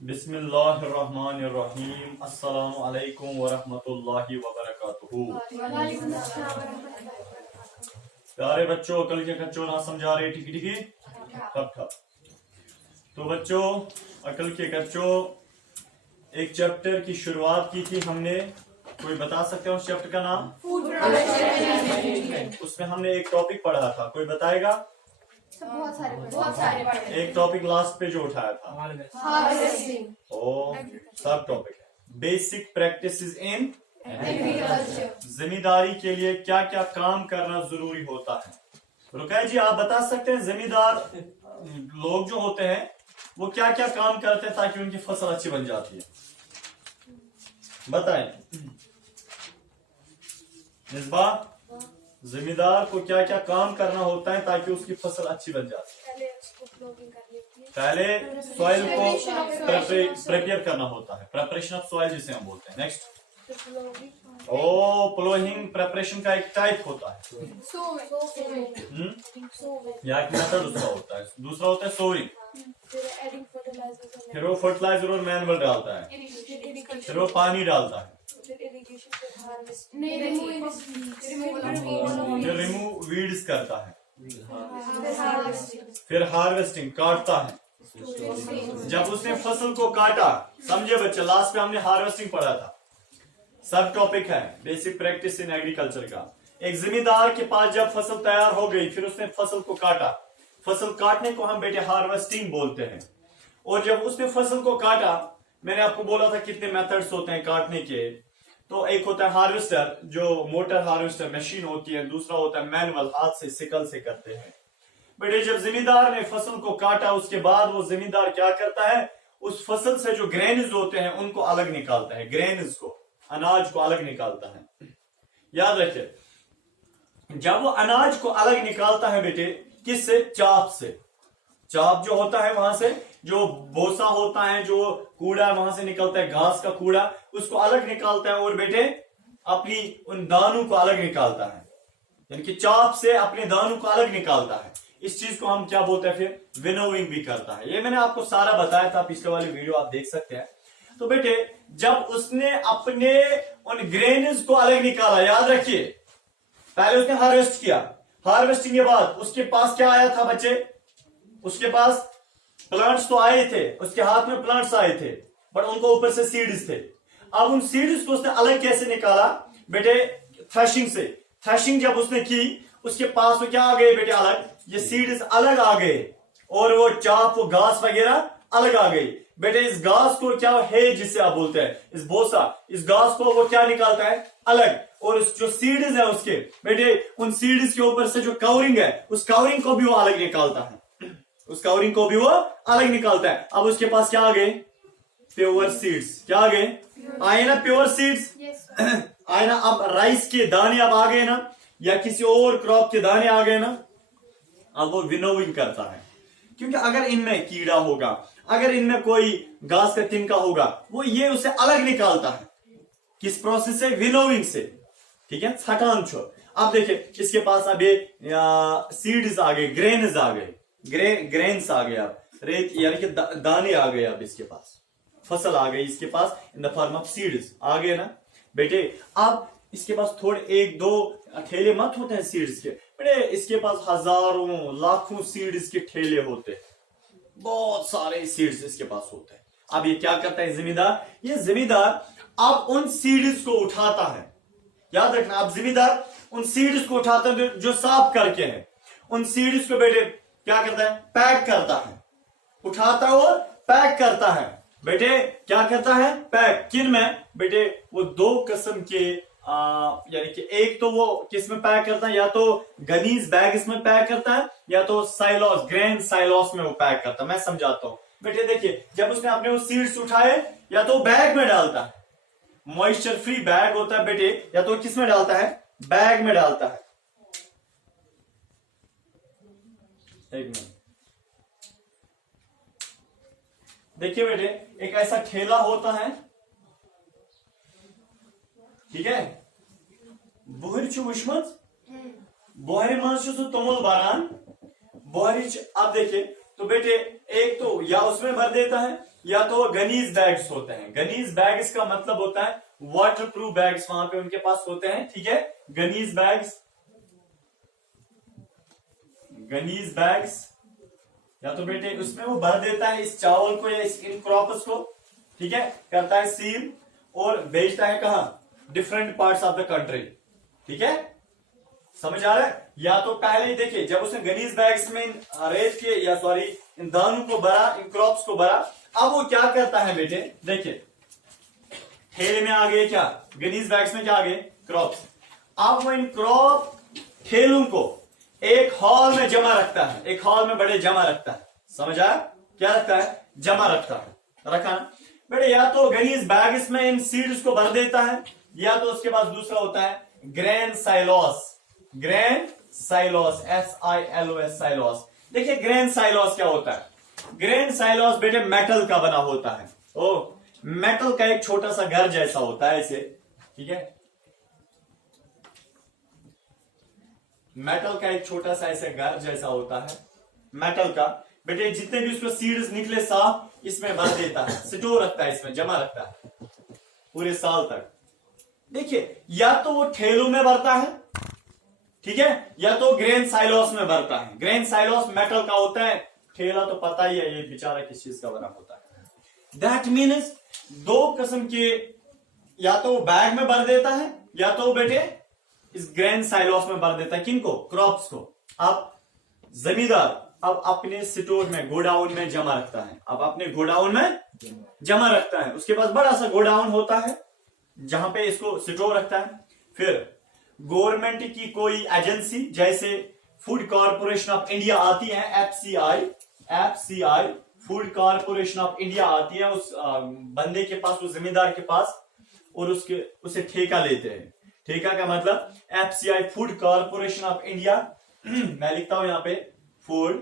बिस्मिल्लाहिर्रहमानिर्रहीम। अस्सलामु अलैकुम वरहमतुल्लाहि वबरकातुहू। प्यारे बच्चों, कल के बच्चों ना समझा रहे ठीक ठीक ठप ठप। तो बच्चों, अकल के बच्चों, एक चैप्टर की शुरुआत की थी हमने। कोई बता सकते हो उस चैप्टर का नाम? उसमें हमने एक टॉपिक पढ़ा था, कोई बताएगा? बहुत सारे एक टॉपिक लास्ट पे जो उठाया था सब टॉपिक है बेसिक प्रैक्टिसेस इन जमींदारी के लिए क्या क्या काम करना जरूरी होता है। रुकै जी, आप बता सकते हैं जमींदार लोग जो होते हैं वो क्या क्या काम करते हैं ताकि उनकी फसल अच्छी बन जाती है? बताएं मिसबा, जमींदार को क्या क्या काम करना होता है ताकि उसकी फसल अच्छी बन जाती है? पहले सॉइल को प्रिपेयर करना होता है, प्रिपरेशन ऑफ सॉइल जिसे हम बोलते हैं। नेक्स्ट, प्लोइंग प्रिपरेशन का एक टाइप होता है, या एक मेथड उसका होता है। दूसरा होता है सोइंग, फिर वो फर्टिलाइजर और मैनुअल डालता है, फिर वो पानी डालता है, फिर रिमूव वीड्स करता है, फिर हार्वेस्टिंग काटता है। जब उसने फसल को काटा, समझे बच्चे, लास्ट में हमने हार्वेस्टिंग पढ़ा था। सब टॉपिक है बेसिक प्रैक्टिस इन एग्रीकल्चर का। एक जमींदार के पास जब फसल तैयार हो गई, फिर उसने फसल को काटा। फसल काटने को हम बेटे हार्वेस्टिंग बोलते हैं। और जब उसने फसल को काटा, मैंने आपको बोला था कितने मेथड्स होते हैं काटने के। तो एक होता है हार्वेस्टर, जो मोटर हार्वेस्टर मशीन होती है। दूसरा होता है मैनुअल, हाथ से सिकल से करते हैं। बेटे, जब जमींदार ने फसल को काटा, उसके बाद वो जमींदार क्या करता है, उस फसल से जो ग्रेन्स होते हैं उनको अलग निकालता है। ग्रेन्स को, अनाज को अलग निकालता है। याद रखिए, जब वो अनाज को अलग निकालता है बेटे, किससे? चाप से। चाप जो होता है, वहां से जो बोसा होता है, जो कूड़ा वहां से निकलता है, घास का कूड़ा, उसको अलग निकालता है। और बेटे अपनी उन दानों को अलग निकालता है, यानी कि चाप से अपने दानों को अलग निकालता है। इस चीज को हम क्या बोलते हैं? फिर विनोविंग भी करता है। ये मैंने आपको सारा बताया था, पिछले वाली वीडियो आप देख सकते हैं। तो बेटे, जब उसने अपने उन ग्रेन्स को अलग निकाला, याद रखिए, पहले उसने हार्वेस्ट किया। हार्वेस्टिंग के बाद उसके पास क्या आया था बच्चे? उसके पास प्लांट्स तो आए थे, उसके हाथ में प्लांट्स आए थे, बट उनको ऊपर से सीड्स थे। अब उन सीड्स को उसने अलग कैसे निकाला बेटे? थ्रेशिंग से। थ्रेशिंग जब उसने की, उसके पास वो क्या आ गए बेटे? अलग। ये सीड्स अलग आ गए, और वो चाप, वो घास वगैरह अलग आ गई। बेटे, इस घास को क्या है जिसे आप बोलते हैं, इस बोसा, इस घास को वो क्या निकालता है? अलग। और जो सीड्स है उसके बेटे, उन सीड्स के ऊपर से जो कवरिंग है, उस कवरिंग को भी वो अलग निकालता है। उस कवरिंग को भी वो अलग निकालता है। अब उसके पास क्या आ गए? Pure seeds. क्या आ गए? आए ना प्योर सीड्स? आए ना। अब राइस के दाने अब आ गए ना, या किसी और क्रॉप के दाने आ गए ना। अब वो विनोविंग करता है, क्योंकि अगर इनमें कीड़ा होगा, अगर इनमें कोई घास का तिनका होगा, वो ये उसे अलग निकालता है। किस प्रोसेस से? विनोविंग से। ठीक है, छटान छोड़। अब देखिए, इसके पास अब ये सीड्स आ गए, ग्रेन्स आ गए, ग्रेन्स आ गए, अब रेत यानी कि दाने आ गए। अब इसके पास फसल आ गई, इसके पास in the form of seeds आ गए ना बेटे। अब इसके पास थोड़े एक दो ठेले मत होते हैं सीड्स के बेटे, इसके पास हजारों लाखों सीड्स के ठेले होते हैं, बहुत सारे सीड्स इसके पास होते हैं। अब ये क्या करता है जमींदार? ये जमींदार अब उन सीड्स को उठाता है। याद रखना, अब जमींदार उन सीड्स को उठाता है जो साफ करके हैं। उन सीड्स को बेटे क्या करता है? पैक करता है। उठाता और पैक करता है बेटे। क्या करता है? पैक। किन में बेटे? वो दो किस्म के, यानी कि एक तो वो किस में पैक करता है, या तो गनीज बैग्स में पैक करता है, या तो साइलॉस, ग्रेन साइलॉस में वो पैक करता है। मैं समझाता हूं बेटे। देखिए, जब उसने अपने वो सीड्स उठाए, या तो बैग में डालता है, मॉइस्चर फ्री बैग होता है बेटे, या तो किस में डालता है? बैग में डालता है। एक मिनट देखिए बेटे, एक ऐसा ठेला होता है, ठीक है, बोहर वुचमत, बोहर मन तुमुल भरान, बोहर। अब देखिए, तो बेटे एक तो या उसमें भर देता है, या तो गनीज बैग्स होते हैं। गनीज बैग्स का मतलब होता है वाटर प्रूफ बैग्स, वहां पे उनके पास होते हैं, ठीक है। गनीज बैग्स, गनीज बैग्स, या तो बेटे उसमें वो भर देता है इस चावल को या इन क्रॉप्स को, ठीक है, करता है सील और बेचता है कहां, different parts of the country, ठीक है, समझ आ रहा है। या तो पहले ही देखिए जब उसने गनीज बैग्स में रेत के या सॉरी इन दानों को भरा, इन क्रॉप्स को भरा, अब वो क्या करता है बेटे, देखिए ठेले में आ गए क्या, गनीज बैग्स में क्या आ गए, क्रॉप्स। अब वो इन क्रॉप ठेलों को एक हॉल में जमा रखता है, एक हॉल में बड़े जमा रखता है, समझ आया, क्या रखता है, जमा रखता है, रखा ना बेटे। या तो गनीज बैग्स में इन सीड्स को भर देता है, या तो उसके पास दूसरा होता है grain silos, grain silos, SILOS, silos. देखिए ग्रेन साइलोस क्या होता है, ग्रेन साइलोस बेटे मेटल का बना होता है, ओ मेटल का एक छोटा सा घर जैसा होता है इसे, ठीक है, मेटल का एक छोटा सा ऐसे घर जैसा होता है मेटल का बेटे। जितने भी उसको सीड्स निकले साफ इसमें भर देता है, स्टोर रखता है, इसमें जमा रखता है पूरे साल तक। देखिए या तो वो ठेलों में भरता है, ठीक है, या तो ग्रेन साइलोस में भरता है। ग्रेन साइलोस मेटल का होता है, ठेला तो पता ही है ये बेचारा किस चीज का बना होता है। दैट मीन्स दो किस्म के, या तो वो बैग में भर देता है या तो बेटे इस ग्रेन साइलोस में भर देता है, किनको, क्रॉप्स को। अब जमींदार अब अपने स्टोर में, गोडाउन में जमा रखता है, अब अपने गोडाउन में जमा रखता है, उसके पास बड़ा सा गोडाउन होता है जहां पे इसको स्टोर रखता है। फिर गवर्नमेंट की कोई एजेंसी जैसे फूड कॉर्पोरेशन ऑफ इंडिया आती है, FCI, food corporation of India आती है उस बंदे के पास, उस जमींदार के पास, और उसे ठेका लेते हैं। ठेका का मतलब FCI, food corporation of India, मैं लिखता हूं यहां पे फूड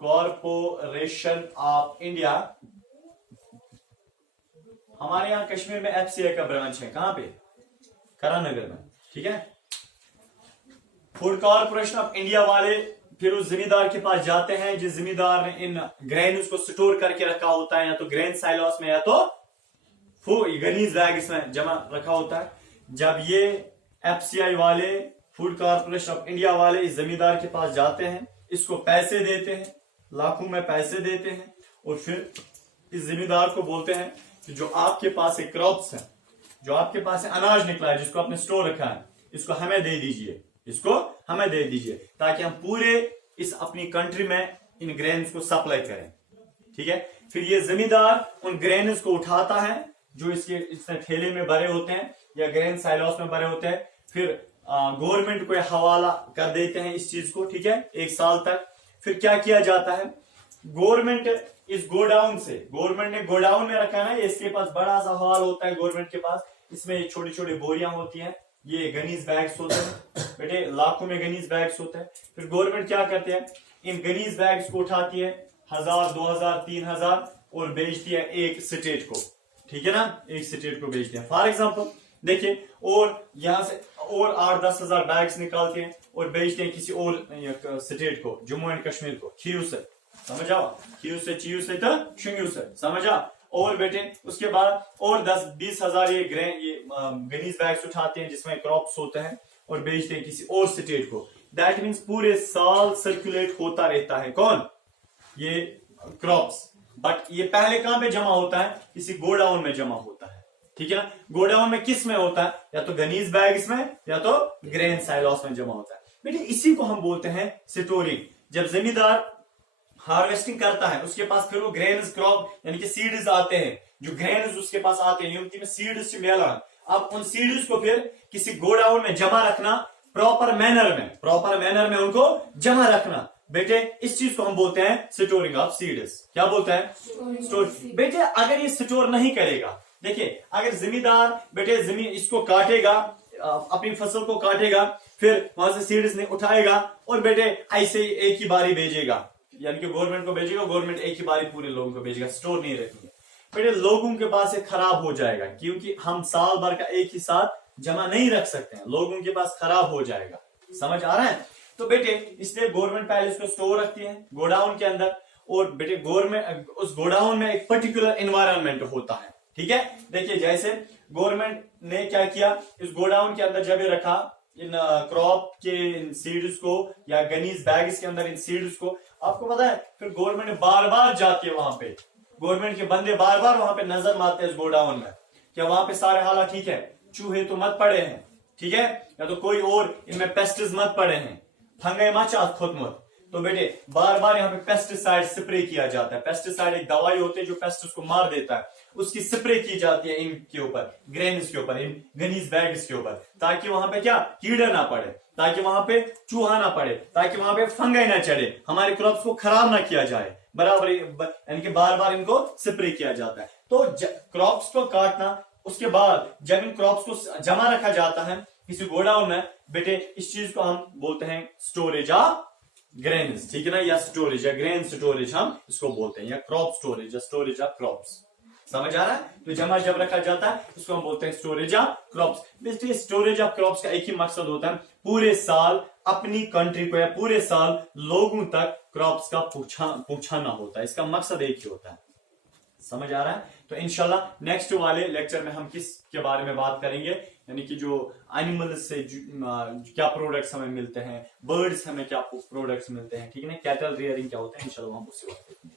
कॉर्पोरेशन ऑफ इंडिया। हमारे यहां कश्मीर में FCI का ब्रांच है, कहां पे, करानगर में, ठीक है। फूड कॉर्पोरेशन ऑफ इंडिया वाले फिर उस जमींदार के पास जाते हैं, जिस जमींदार ने इन ग्रेन्स को स्टोर करके रखा होता है, या तो ग्रेन साइलोस में या तो गनीज बैग्स में जमा रखा होता है। जब ये FCI वाले, फूड कॉर्पोरेशन ऑफ इंडिया वाले इस जमींदार के पास जाते हैं, इसको पैसे देते हैं, लाखों में पैसे देते हैं, और फिर इस जमींदार को बोलते हैं कि जो आपके पास एक क्रॉप्स है, जो आपके पास अनाज निकला है, जिसको आपने स्टोर रखा है, इसको हमें दे दीजिए, इसको हमें दे दीजिए, ताकि हम पूरे इस अपनी कंट्री में इन ग्रेन्स को सप्लाई करें, ठीक है। फिर ये जमींदार उन ग्रेन्स को उठाता है जो इसने ठेले में भरे होते हैं या ग्रेन साइलोस में भरे होते हैं, फिर गवर्नमेंट को हवाला कर देते हैं इस चीज को, ठीक है, 1 साल तक। फिर क्या किया जाता है, गवर्नमेंट इस गोडाउन से, गवर्नमेंट ने गोडाउन में रखा है ना, इसके पास बड़ा सा हॉल होता है गवर्नमेंट के पास, इसमें छोटी छोटी बोरियां होती हैं, ये गनीज बैग्स होते हैं बेटे, लाखों में गनीज बैग्स होते हैं। फिर गवर्नमेंट क्या करते हैं, इन गनीज बैग्स को उठाती है 1000, 2000, 3000 और बेचती है एक स्टेट को, ठीक है ना, एक स्टेट को बेचते हैं। फॉर एग्जाम्पल देखिए, और यहां से और 8-10 हजार बैग्स निकालते हैं और बेचते हैं किसी और स्टेट को, जम्मू एंड कश्मीर को, खीरू से, समझ आओ, खीरू से, चीयू से तो शुंगू से, समझ आ। और बेटे उसके बाद और 10-20 हजार ये गनीज बैग्स उठाते हैं जिसमें क्रॉप्स होते हैं और बेचते हैं किसी और स्टेट को। दैट मीन्स पूरे साल सर्कुलेट होता रहता है कौन, ये क्रॉप्स। बट ये पहले कहां पे जमा होता है, किसी गोडाउन में जमा होता है, ठीक है ना। गोडाउन में किस में होता है, या तो गनीज बैग्स में या तो ग्रेन साइलोस में जमा होता है बेटे। इसी को हम बोलते हैं स्टोरिंग। जब जमींदार हार्वेस्टिंग करता है, उसके पास फिर वो ग्रेन्स, क्रॉप यानी कि सीड्स आते हैं, जो ग्रेन्स उसके पास आते हैं, में सीड्स मिला, अब उन सीड्स को फिर किसी गोडाउन में जमा रखना, प्रॉपर मैनर में उनको जमा रखना बेटे, इस चीज को हम बोलते हैं स्टोरिंग ऑफ सीड्स। क्या बोलते हैं, स्टोर। बेटे अगर ये स्टोर नहीं करेगा, देखिए अगर जमींदार बेटे जमीन इसको काटेगा, अपनी फसल को काटेगा, फिर वहां से सीड्स ने उठाएगा और बेटे ऐसे एक ही बारी भेजेगा, यानी कि गवर्नमेंट को भेजेगा, गवर्नमेंट एक ही बारी पूरे लोगों को भेजेगा, स्टोर नहीं रखेंगे बेटे। लोगों के पास ये खराब हो जाएगा, क्योंकि हम साल भर का एक ही साथ जमा नहीं रख सकते हैं, लोगों के पास खराब हो जाएगा, समझ आ रहा है। तो बेटे इसलिए गवर्नमेंट पहले इसको स्टोर रखती है गोडाउन के अंदर, और बेटे गवर्नमेंट उस गोडाउन में एक पर्टिकुलर एनवायरनमेंट होता है, ठीक है। देखिए जैसे गवर्नमेंट ने क्या किया, इस गोडाउन के अंदर जब ये रखा इन क्रॉप के इन सीड्स को या गनीज बैग्स के अंदर इन सीड्स को, आपको पता है फिर गवर्नमेंट बार बार जाती है वहां पे, गवर्नमेंट के बंदे बार बार वहां पे नजर मारते हैं इस गोडाउन में, क्या वहां पे सारे हालात ठीक है, चूहे तो मत पड़े हैं, ठीक है, या तो कोई और इनमें पेस्टिस मत पड़े हैं, फंगे मचा खुद मत। तो बेटे बार बार यहाँ पे पेस्टिसाइड स्प्रे किया जाता है। पेस्टिसाइड एक दवाई होती है जो पेस्ट को मार देता है, उसकी स्प्रे की जाती है इनके ऊपर, ग्रेन्स के ऊपर, इन गनीज बैग्स के ऊपर, ताकि वहां पे क्या कीड़ा ना पड़े, ताकि वहां पे चूहा ना पड़े, ताकि वहां पे फंगाई ना चढ़े, हमारे क्रॉप्स को खराब ना किया जाए, बराबर यानी कि बार बार इनको स्प्रे किया जाता है। तो क्रॉप्स को काटना, उसके बाद जब इन क्रॉप्स को जमा रखा जाता है किसी गोडाउन में, बेटे इस चीज को हम बोलते हैं स्टोरेज ऑफ ग्रेन्स, ठीक है ना, या स्टोरेज या ग्रेन स्टोरेज हम इसको बोलते हैं, या क्रॉप स्टोरेज या स्टोरेज ऑफ क्रॉप्स, समझ आ रहा है। तो जमा जब रखा जाता है उसको हम बोलते हैं storage of crops. Basically storage of crops का एक ही मकसद होता है, पूरे साल अपनी कंट्री को या पूरे साल लोगों तक क्रॉप्स का पहुंचाना होता है, इसका मकसद एक ही होता है, समझ आ रहा है। तो इंशाल्लाह नेक्स्ट वाले लेक्चर में हम किस के बारे में बात करेंगे, यानी कि जो एनिमल्स से क्या प्रोडक्ट्स हमें मिलते हैं, बर्ड्स हमें क्या प्रोडक्ट्स मिलते हैं, ठीक है ना, कैटल रियरिंग क्या होता है, इंशाल्लाह हम उसी वक्त देखेंगे।